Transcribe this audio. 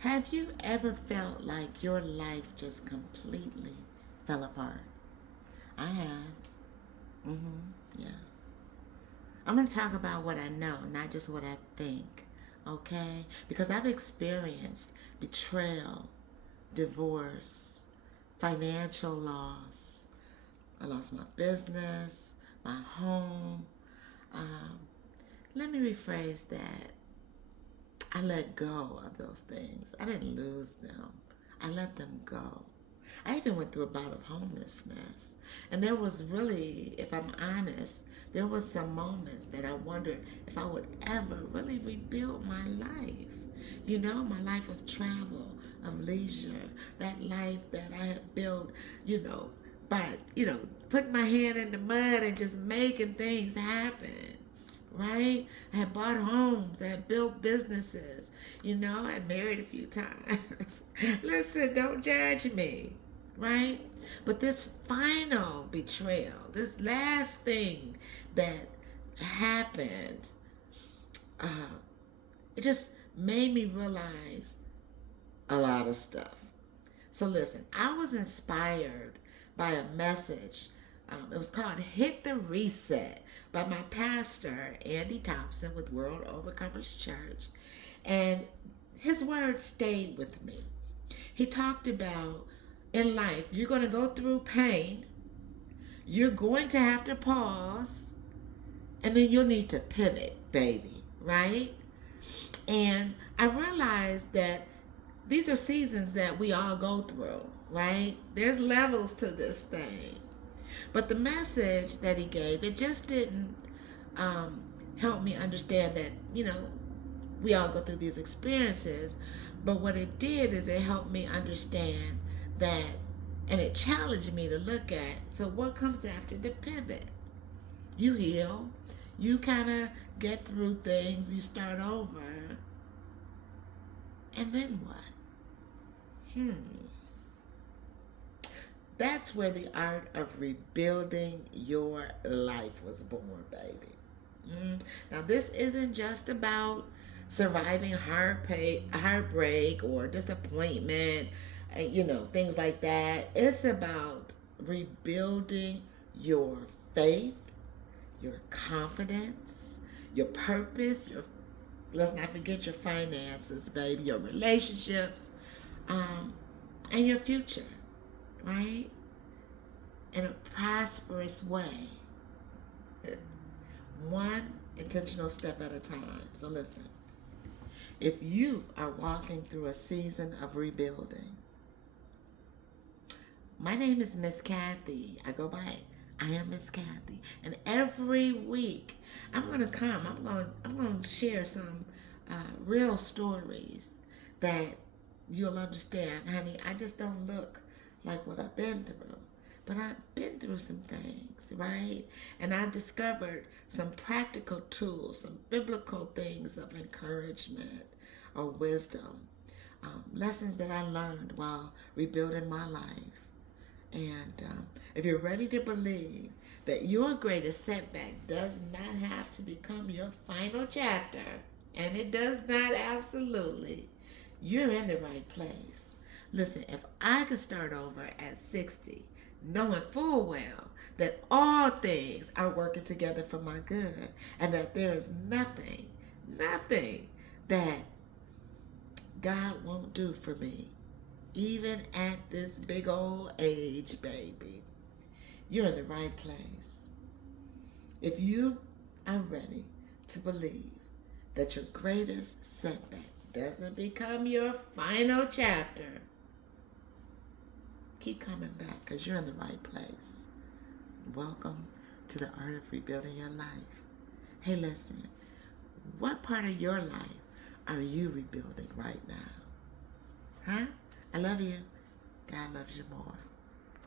Have you ever felt like your life just completely fell apart? I have. Yeah. I'm going to talk about what I know, not just what I think. Okay? Because I've experienced betrayal, divorce, financial loss. I lost my business, my home. Um, Let me rephrase that. I let go of those things. I didn't lose them. I let them go. I even went through a bout of homelessness. And there was really, if I'm honest, there was some moments that I wondered if I would ever really rebuild my life. You know, my life of travel, of leisure, that life that I had built, you know, by, putting my hand in the mud and just making things happen, right? I had bought homes, I had built businesses, I married a few times. Listen, don't judge me, right? But this final betrayal, this last thing that happened, uh, it just made me realize a lot of stuff. So listen, I was inspired by a message. It was called Hit the Reset by my pastor, Andy Thompson, with World Overcomers Church. And his words stayed with me. He talked about in life, you're going to go through pain, you're going to have to pause, and then you'll need to pivot, baby, right? And I realized that these are seasons that we all go through, right? There's levels to this thing. But the message that he gave, it just didn't um, help me understand that, we all go through these experiences. But what it did is it helped me understand that, and it challenged me to look at, so what comes after the pivot? You heal, you kind of get through things, you start over, and then what? Hmm. That's where the art of rebuilding your life was born, baby. Now, this isn't just about surviving heartbreak or disappointment, things like that. It's about rebuilding your faith, your confidence, your purpose, let's not forget your finances, baby, your relationships, um, and your future, right? In a prosperous way. One intentional step at a time. So listen, if you are walking through a season of rebuilding, my name is Miss Kathy. I am Miss Kathy. And every week I'm gonna share some real stories that you'll understand, honey. I just don't look like what I've been through. But I've been through some things, right? And I've discovered some practical tools, some biblical things of encouragement or wisdom, lessons that I learned while rebuilding my life. And if you're ready to believe that your greatest setback does not have to become your final chapter, and it does not absolutely, you're in the right place. Listen, if I could start over at 60, knowing full well that all things are working together for my good, and that there is nothing that God won't do for me, even at this big old age, baby, you're in the right place. If you are ready to believe that your greatest setback doesn't become your final chapter, keep coming back because you're in the right place. Welcome to the art of rebuilding your life. Hey, listen, what part of your life are you rebuilding right now? Huh? I love you. God loves you more.